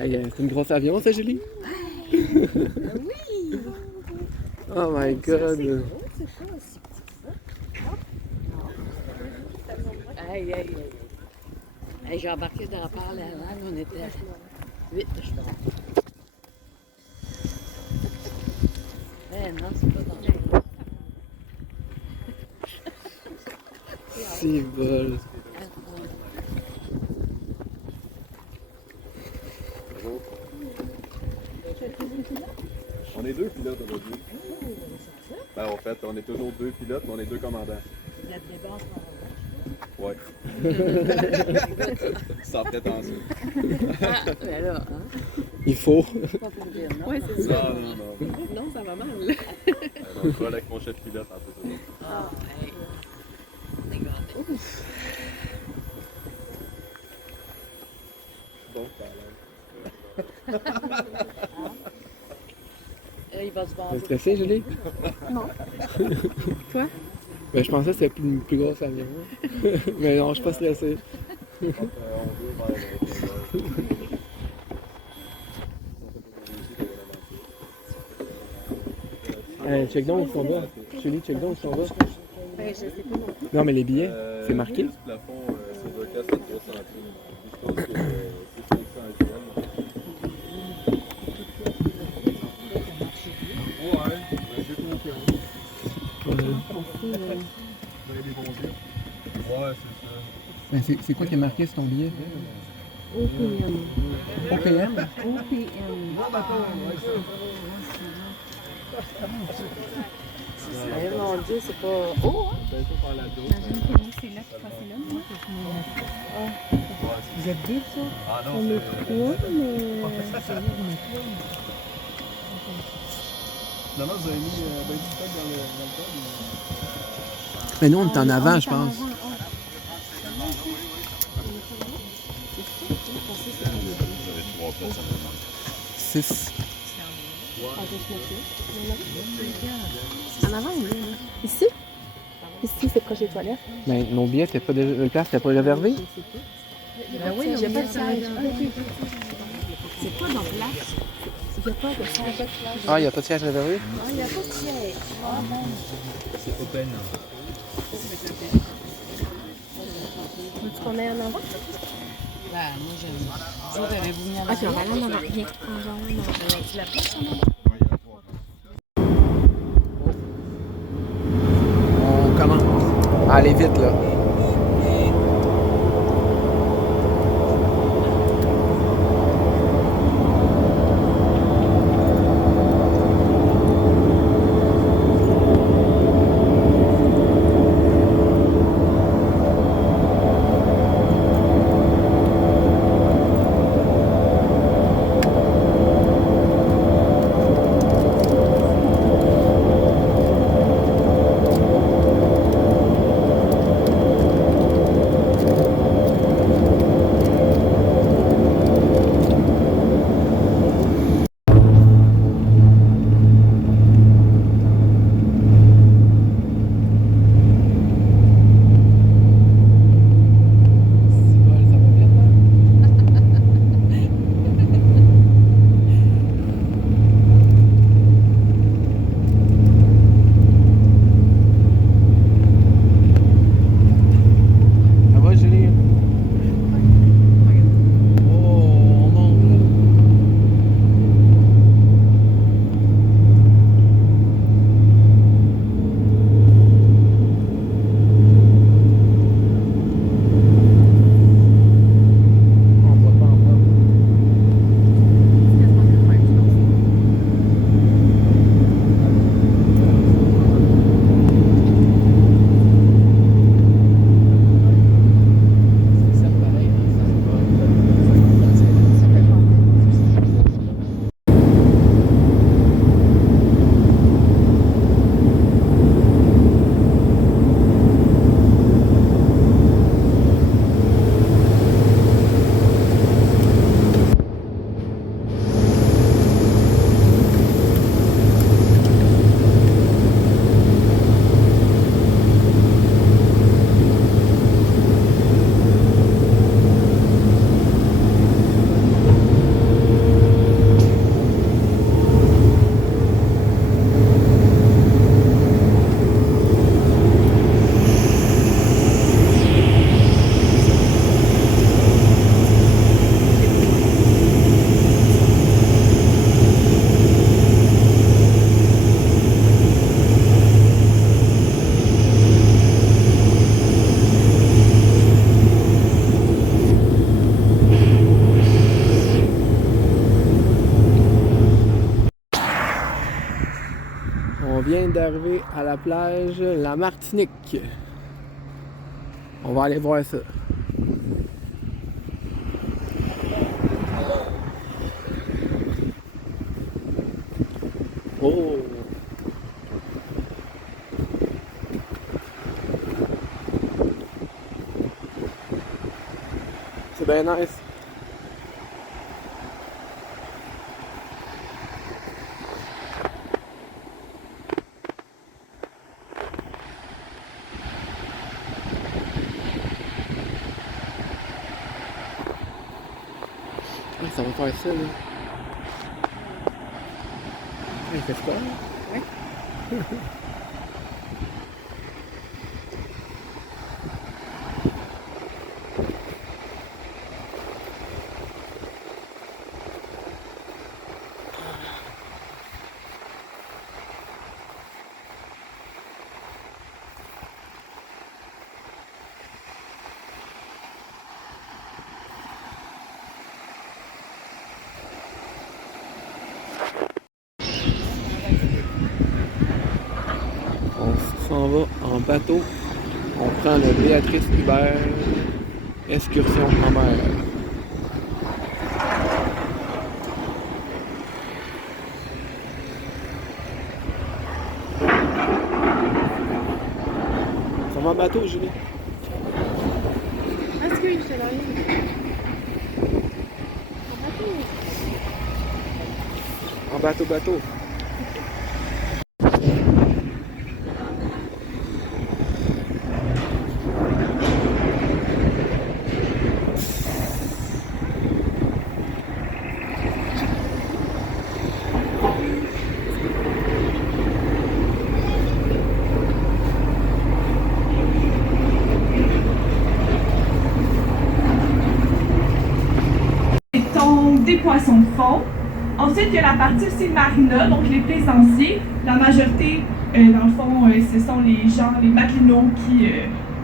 Hey, c'est une grosse avion, ça, Julie? Oui! Oh my god! Aïe, aïe, aïe. Hey, j'ai embarqué dans la parle avant, on était 8, je pense. Eh non, c'est pas dangereux. C'est bol. On est deux pilotes aujourd'hui. Ben, en fait, on est toujours deux pilotes, mais on est deux commandants. Vous êtes des bases Ouais. Sans prétention. Ah, ben là, hein? Il faut. Pas pour dire non. Ouais, c'est ça. Non. Non, ça va mal. Donc, je vais avec mon chef pilote un peu toujours. Ah, hey. On est gâtés. Bon, Là, il va se T'es baser. stressé, Julie? Non. Toi? Ben, je pensais que c'était une plus grosse avion. Mais non, je suis pas stressé. on veut vers Check donc où on va. Julie, check donc où on va. Ben, je sais pas non plus. Non, mais les billets, c'est marqué. Le plafond sur le cas, c'est 300 Je pense que c'est 500 actuel. Ouais, j'ai confiance. Vous avez des bons yeux? Ouais, c'est ça. Ben, c'est quoi qui est marqué sur ton billet? OPM. OPM? OPM. Eh mon Dieu, c'est pas. Oh! Ben, faut faire la dose. Imagine que nous, c'est là qui passe là, moi. Vous êtes deux, ça? Ah non, On est trois, mais. Finalement, vous avez mis ben du stock dans le code. Mais nous, on est en avant, je pense. 6. En avant, il est là. Ici? Ici, c'est proche des toilettes. Ben, nos billets, t'es pas déjà... une place, t'es pas réservé? Ben oui, j'ai pas de siège. C'est pas dans place. Il n'y a pas de siège. Ah, il n'y a pas de siège réservé? Non, il n'y a pas de siège. Ah, bon. C'est open. Veux-tu qu'on aille en avant? Ben, moi, j'aime. Vous autres, avez-vous mis en Ok, on va avant? aller en avant. Viens, on va aller en avant. Tu la place en avant? On commence. Allez vite, là. vient d'arriver à la plage La Martinique. On va aller voir ça. Oh! C'est bien nice. Ah, ça va faire ça, là. Ah, il fait froid, là. Oui. On s'en va en bateau. On prend le Béatrice Hubert, excursion en mer. Ça va en bateau, Julie? Est-ce que je te l'ai? En bateau, bateau. Des poissons de fond. Ensuite, il y a la partie aussi marina, donc les plaisanciers. La majorité, dans le fond, ce sont les gens, les matelots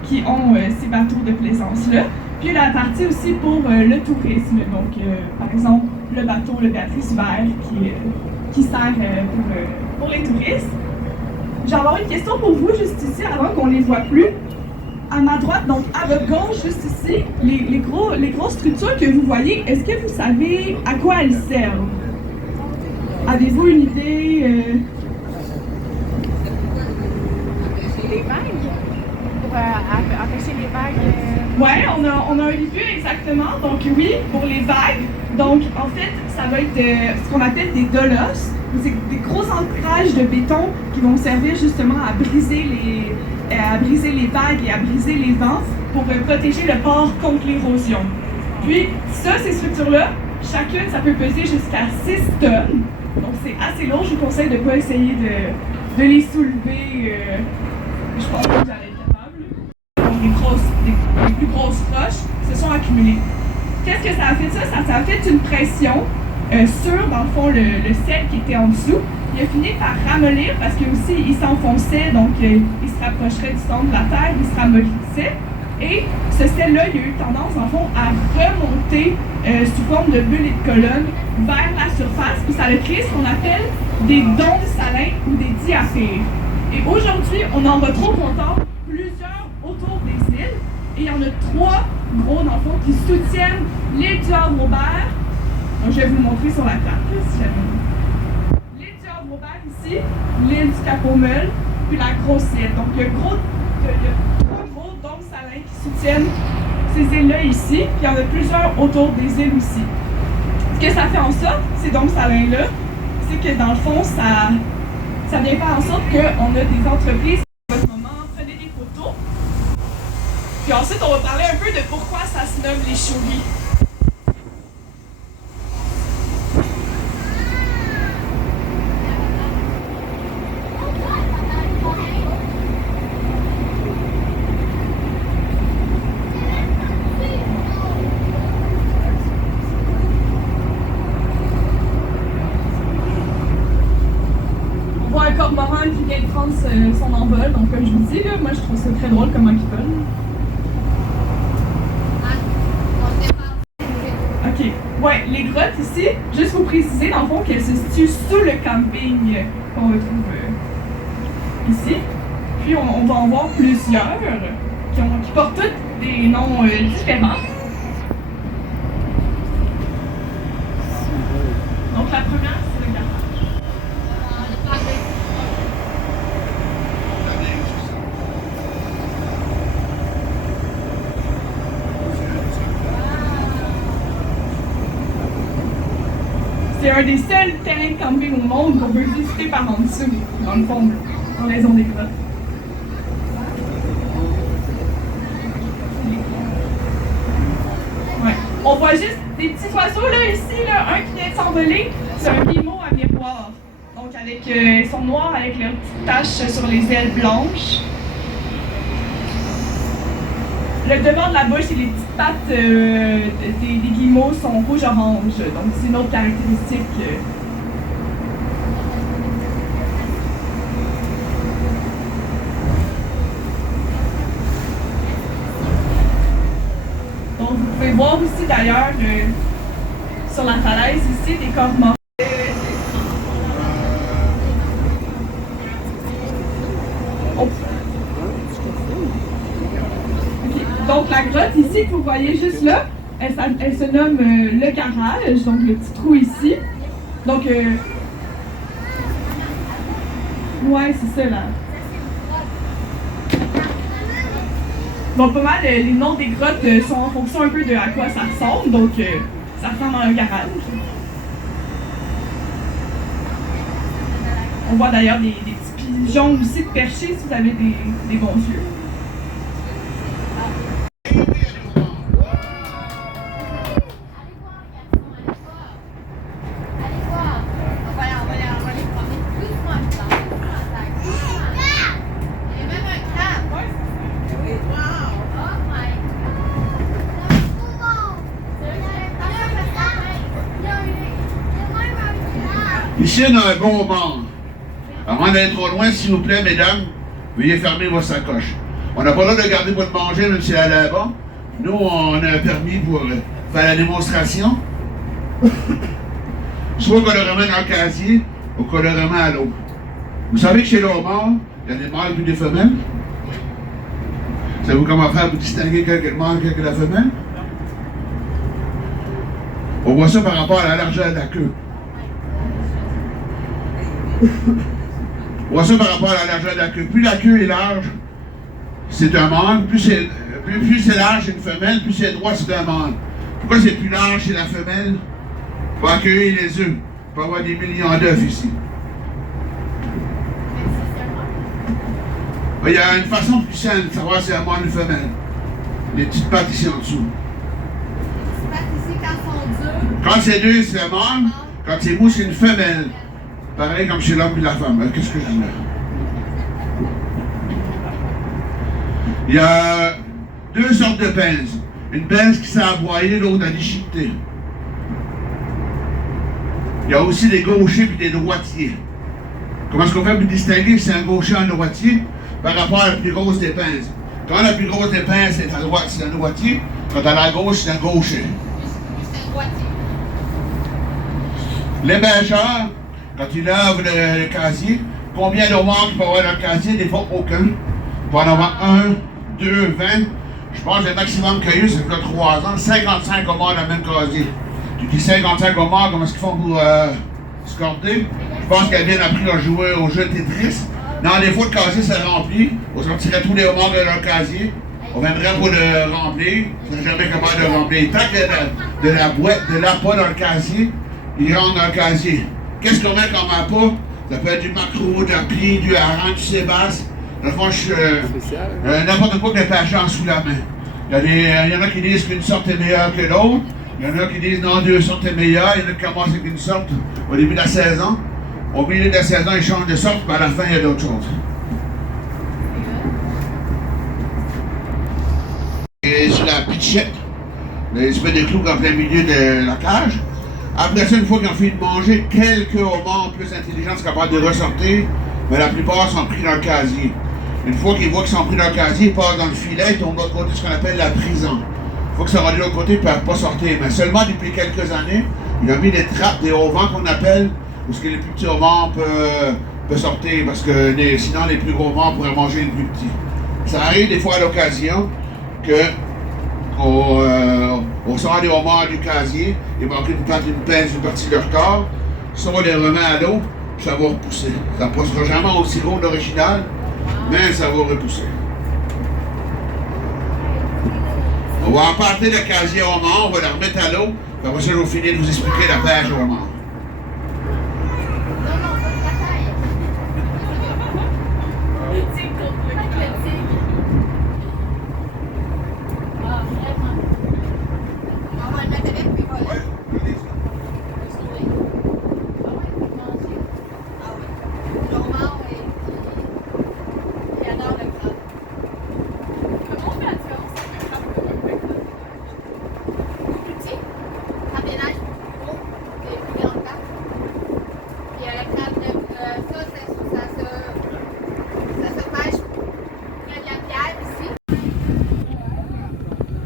qui ont ces bateaux de plaisance-là. Puis la partie aussi pour le tourisme, donc par exemple le bateau, le Béatrice Hubert, qui sert pour les touristes. J'ai avoir une question pour vous juste ici, avant qu'on les voit plus. À ma droite, donc à votre gauche, juste ici, les grosses structures que vous voyez, est-ce que vous savez à quoi elles servent? Avez-vous une idée? Les vagues? Pour empêcher les vagues? Ouais, on a un début exactement. Donc oui, pour les vagues. Donc en fait, ça va être ce qu'on appelle des dolos. C'est des gros ancrages de béton qui vont servir justement à briser les vagues et à briser les vents pour protéger le port contre l'érosion. Puis ça, ces structures-là, chacune, ça peut peser jusqu'à 6 tonnes. Donc c'est assez lourd. Je vous conseille de ne pas essayer de les soulever. Je pense pas que vous allez être capable. Donc les plus grosses roches se sont accumulées. Qu'est-ce que ça a fait ça? Ça a fait une pression sur, dans le fond, le sel qui était en dessous. Il a fini par ramollir parce que aussi il s'enfonçait, donc il se rapprocherait du centre de la Terre, il se ramollissait. Et ce sel-là, il a eu tendance, en fond, à remonter sous forme de bulles et de colonnes vers la surface, puis ça a créé ce qu'on appelle des dômes salins ou des diaphyres. Et aujourd'hui, on en retrouve encore plusieurs autour des îles, et il y en a 3 gros, dans le fond, qui soutiennent l'île du Havre-Robert. Donc, je vais vous le montrer sur la carte, là, si jamais. L'île du Havre-Robert ici, l'île du Cap-aux-Meules, puis la grosse île. Donc, il y a 3 gros dômes salins qui soutiennent ces îles-là ici, puis il y en a plusieurs autour des îles aussi. Ce que ça fait en sorte, ces dômes salins-là, c'est que dans le fond, ça vient faire en sorte qu'on a des entreprises qui, en ce moment, prenaient des photos. Puis ensuite, on va parler un peu de pourquoi ça se nomme les chouris. Cormoran qui vient de prendre son envol. Donc, comme je vous dis, là, moi je trouve ça très drôle comment ils volent. Ok. Ouais, les grottes ici, juste vous préciser dans le fond qu'elles se situent sous le camping qu'on retrouve ici. Puis on va en voir plusieurs qui portent tous des noms différents. Donc la première, c'est le garage. C'est un des seuls terrains de camping au monde qu'on peut visiter par en dessous, dans le fond, en raison des grottes. Ouais. On voit juste des petits oiseaux là, ici, là, un qui vient de s'envoler, c'est un guillemot à miroir. Donc avec, ils sont noirs avec leurs petites taches sur les ailes blanches. Le devant de la bouche et les petites pattes des guillemots sont rouge-orange, donc c'est une autre caractéristique. Donc vous pouvez voir aussi d'ailleurs sur la falaise ici des cormorans. Donc la grotte ici que vous voyez juste là, elle se nomme le garage, donc le petit trou ici. Donc, ouais, c'est ça là. Donc pas mal, les noms des grottes sont en fonction un peu de à quoi ça ressemble, donc ça ressemble à un garage. On voit d'ailleurs des petits pigeons aussi perchés si vous avez des bons yeux. Ici, on a un bon moment. Avant d'aller trop loin, s'il vous plaît, mesdames, veuillez fermer vos sacoches. On n'a pas le droit de garder pour manger, même si elle est là-bas. Nous, on a un permis pour faire la démonstration. Soit qu'on le remet dans le casier, ou qu'on le remet à l'eau. Vous savez que chez le homard, il y a des mâles et des femelles. Savez-vous comment faire pour distinguer quel est le mâle et quel est la femelle? On voit ça par rapport à la largeur de la queue. On voit ça par rapport à la largeur de la queue. Plus la queue est large, c'est un mâle. Plus c'est large, c'est une femelle. Plus c'est droit, c'est un mâle. Pourquoi c'est plus large chez la femelle? Pour accueillir les œufs. Pour avoir des millions d'œufs ici. Il y a une façon plus simple de savoir si c'est un mâle ou une femelle. Les petites pattes ici en dessous. Les petites pattes ici, quand elles sont dures. Quand c'est dur, c'est un mâle. Quand c'est mou, c'est une femelle. Pareil comme chez l'homme et la femme. Qu'est-ce que je dis là? Il y a deux sortes de pinces. Une pince qui sert à broyer, l'autre à déchiqueter. Il y a aussi des gauchers et des droitiers. Comment est-ce qu'on fait pour distinguer si c'est un gaucher ou un droitier par rapport à la plus grosse des pinces? Quand la plus grosse des pinces est à droite, c'est un droitier. Quand à la gauche, c'est un gaucher. C'est un droitier. Les pêcheurs, quand ils lavent le casier, combien de homards il peut y avoir dans le casier? Des fois, aucun. Il peut en avoir 1, 2, 20. Je pense que le maximum qu'il y a eu, c'est que 3 ans. 55 homards dans le même casier. Tu dis 55 homards, comment est-ce qu'ils font pour scorder? Je pense qu'elles viennent appris à jouer au jeu Tetris. Dans des fois, le casier s'est rempli. On sortirait tous les homards de leur casier. On viendrait pour le remplir. On n'est jamais capable de le remplir. Tant qu'il y a de la boîte, de l'appât dans le casier, il rentre dans le casier. Qu'est-ce qu'on met comme appât? Ça peut être du maquereau, de la plie, du hareng, du sébasse. Moi, je suis n'importe quoi que les pêcheurs sous la main. Il y en a qui disent qu'une sorte est meilleure que l'autre. Il y en a qui disent non, 2 sortes est meilleures. Il y en a qui commencent avec une sorte au début de la saison. Au milieu de la saison, ils changent de sorte, puis à la fin, il y a d'autres choses. Et sur la pitchette, il se met des clous en plein milieu de la cage. Après ça, une fois qu'ils ont fini de manger, quelques homards plus intelligents sont capables de ressortir, mais la plupart sont pris dans le casier. Une fois qu'ils voient qu'ils sont pris dans le casier, ils passent dans le filet, ils tombent de l'autre côté, ce qu'on appelle la prison. Une fois qu'ils sont rendus de l'autre côté, ils ne peuvent pas sortir. Mais seulement depuis quelques années, ils ont mis des trappes, des hauvents qu'on appelle, où les plus petits homards peuvent peut sortir parce que sinon les plus gros morts pourraient manger les plus petits. Ça arrive des fois à l'occasion que au sort des homards du casier, il manque une pince, une partie de leur corps, ça on les remet à l'eau, ça va repousser. Ça ne poussera jamais aussi gros que l'original, mais ça va repousser. On va emporter le casier au homard, on va le remettre à l'eau, puis après ça, je vais finir de vous expliquer la pêche au homard.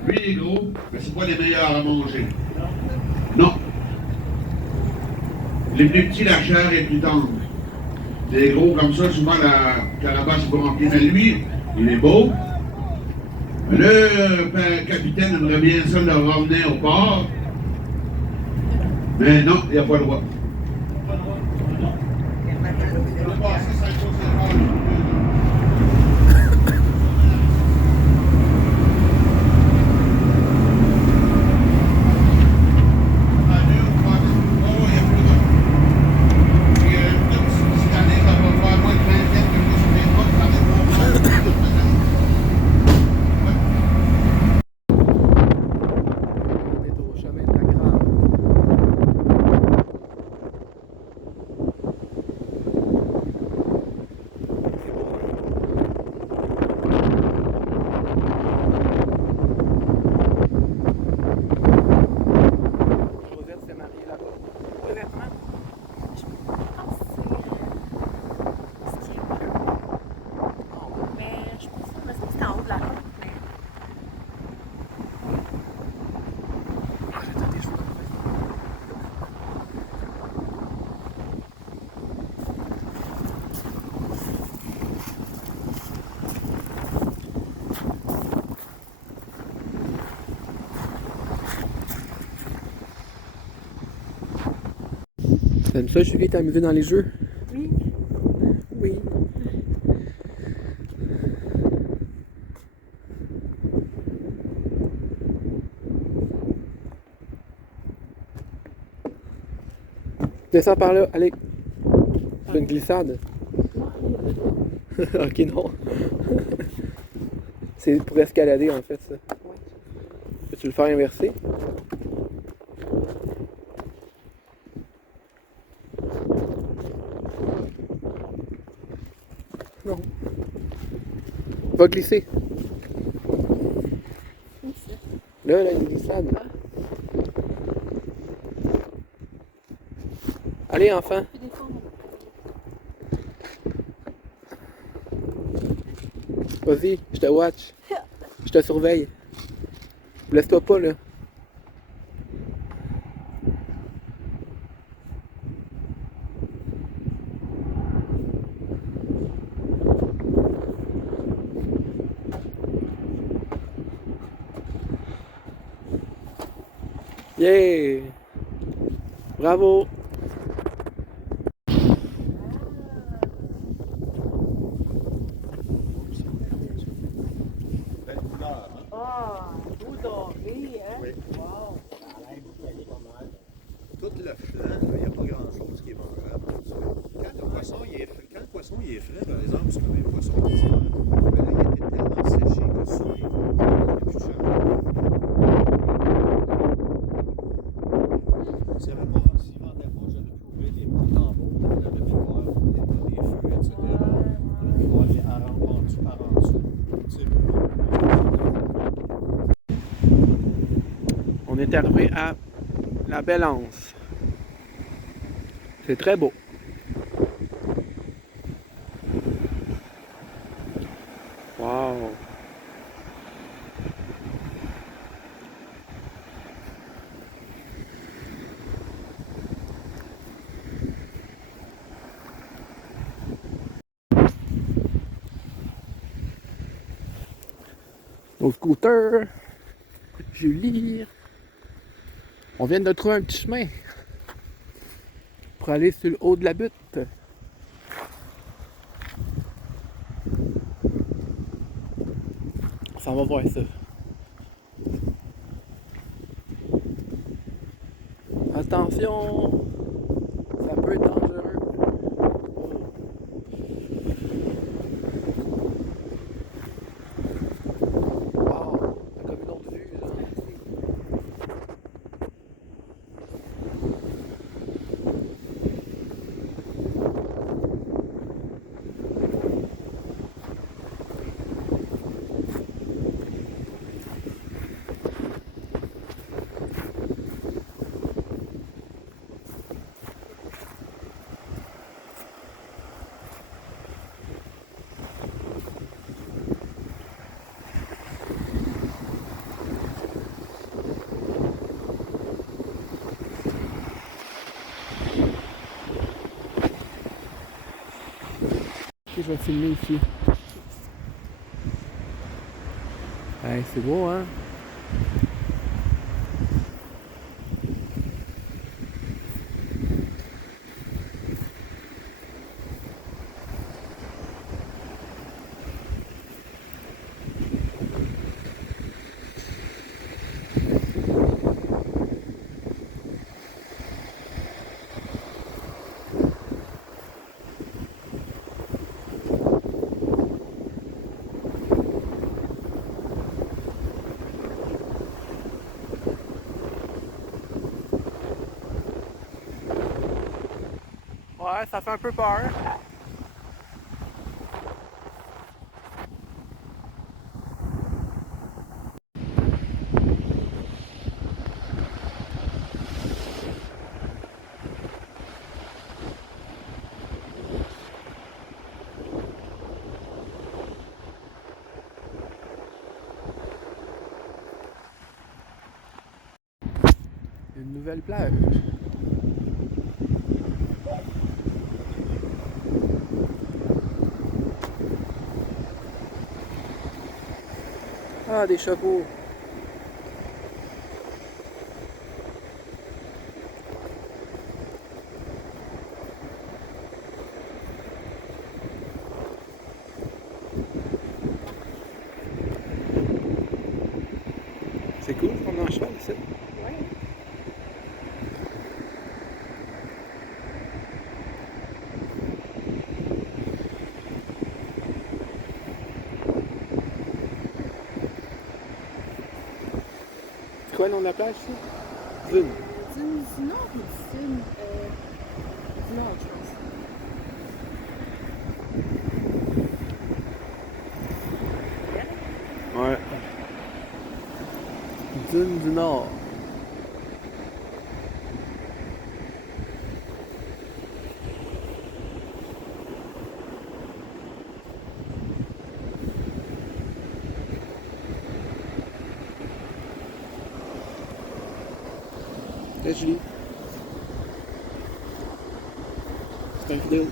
Lui, il est gros, mais c'est pas les meilleurs à manger. Non. Les plus petits, la chair est plus tendre. Les gros comme ça, souvent la carapace est pas remplie. Mais lui, il est beau. Le capitaine aimerait bien ça le ramener au port. Mais non, il n'y a pas le droit. T'aimes ça, Julie, t'amuser dans les jeux? Oui. Oui. Descends par là, allez. C'est une glissade. Ok, non. C'est pour escalader en fait ça. Peux-tu le faire inverser? Non. Va glisser. Là, une glissade. Allez, enfant. Vas-y, je te watch. Je te surveille. Laisse-toi pas, là. Yeah! Bravo! Tout le flanc, il n'y a pas grand-chose qui est mangeable. Quand le poisson il est frais, par exemple, c'est comme un poisson d'hiver, mais là, il était tellement séché que ça, il n'y a plus de chance. S'il n'y avait pas s'il vendait pas, j'avais trouvé des porte-tambours, j'avais pu voir des feux, etc. J'avais pu voir les harengs en dessous, par en dessous. On est arrivé à la Belle Anse. C'est très beau. Wow! Nos scooters. Julie. On vient de trouver un petit chemin pour aller sur le haut de la butte. On s'en va voir ça. Attention! Ça peut être dangereux. Wow! On a comme une autre vue là. Je vais filmer ici. Hey, c'est beau, hein? Ouais, ça fait un peu peur. Une nouvelle plage. Ah, des chapeaux. C'est cool qu'on en cheval ici. Ouais. C'est quoi le nom de la plage ici? Zune. Du nord ou du sud? Du nord, je pense. Ouais. Dune du Nord. Là, Julie. C'est une vidéo.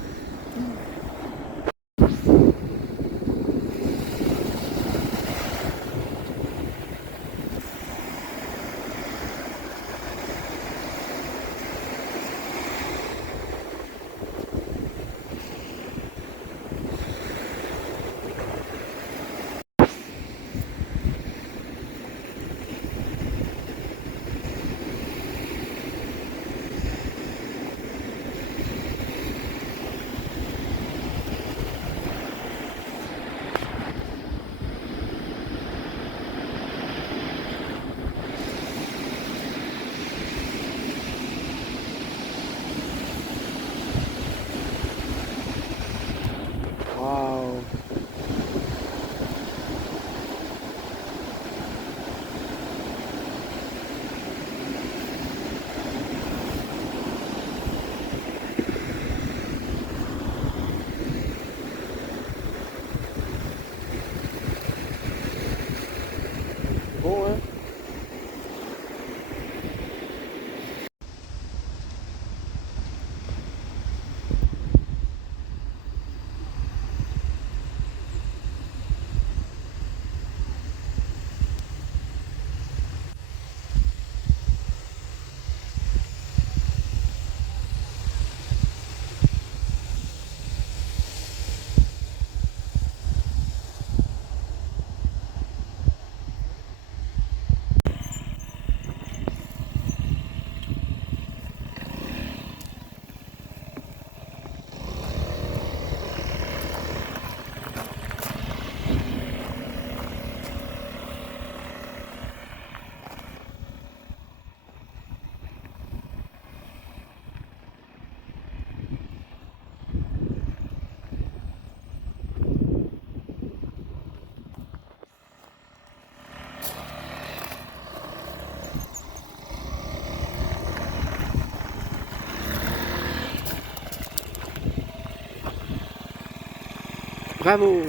Bravo!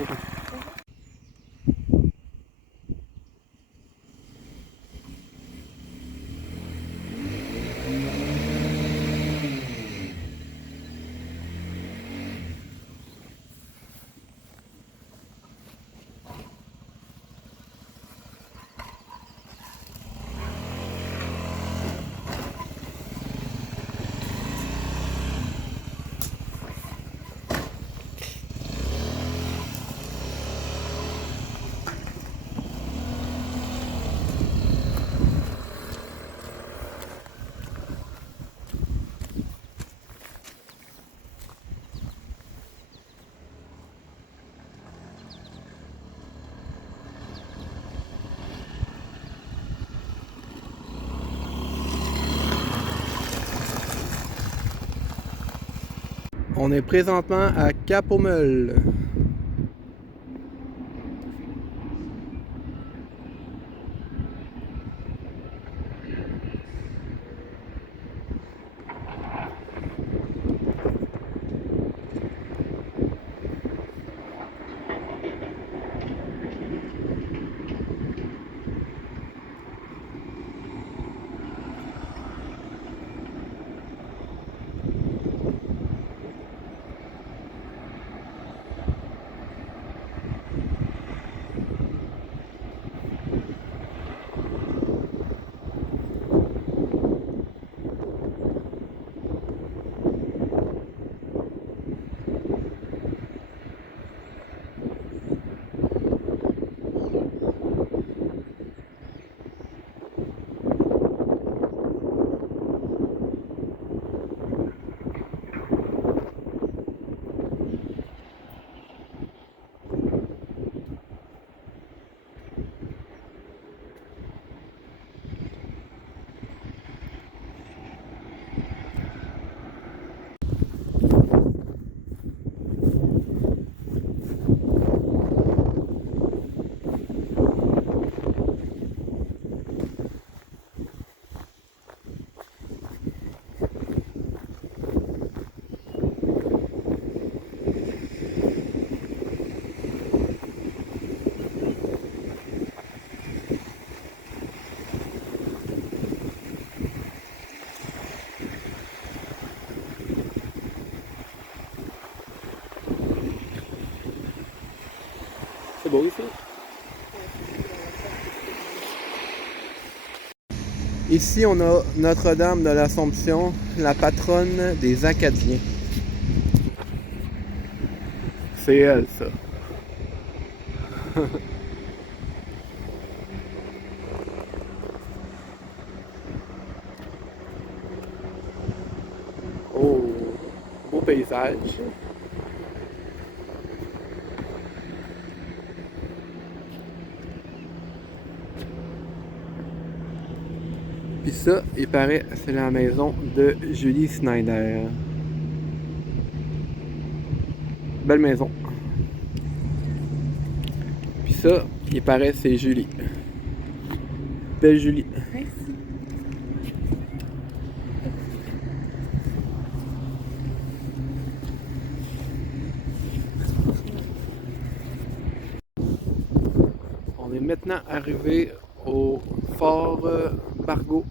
On est présentement à Cap-aux-Meules. C'est beau ici. Ici, on a Notre-Dame de l'Assomption, la patronne des Acadiens. C'est elle, ça. Oh, beau paysage. Puis ça, il paraît, c'est la maison de Julie Snyder. Belle maison. Puis ça, il paraît, c'est Julie. Belle Julie. Merci. On est maintenant arrivé au fort Bargot.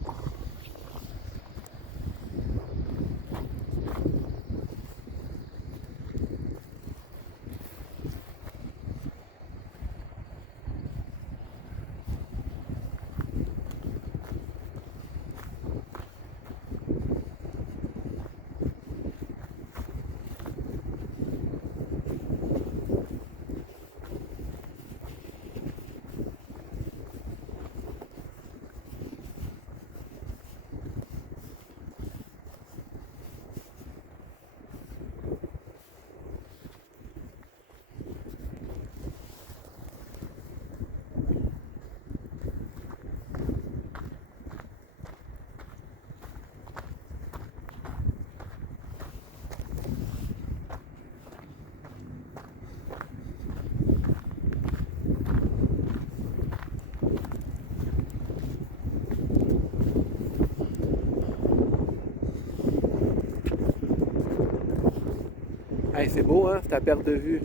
Hey, c'est beau, hein, c'est à perte de vue.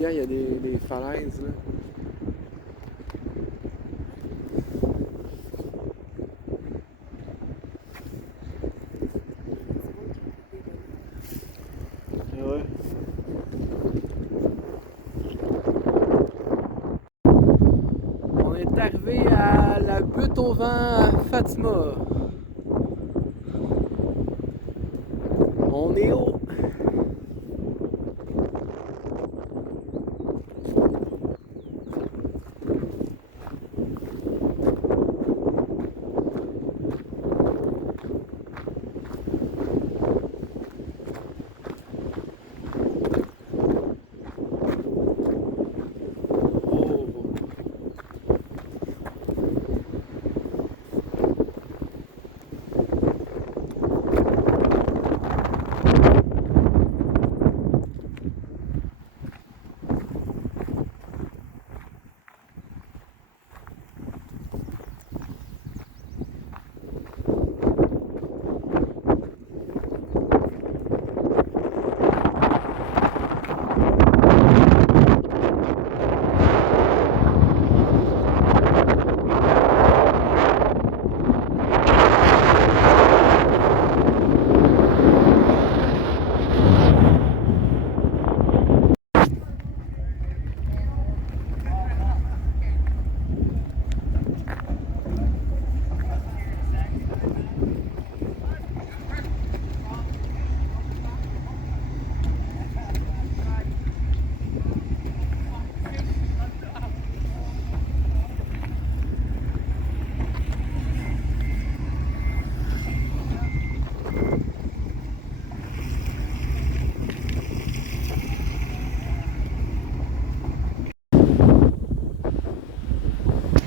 Regarde, il y a des falaises là. Ouais. On est arrivé à la butte au vent à Fatima. On est haut.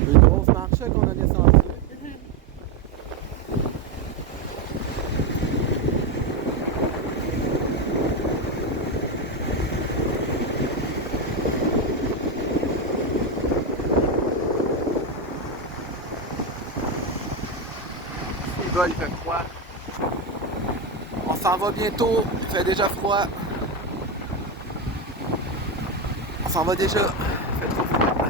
Une grosse marche qu'on a descendue. Il fait froid. On s'en va bientôt, il fait déjà froid. On s'en va déjà, il fait trop froid.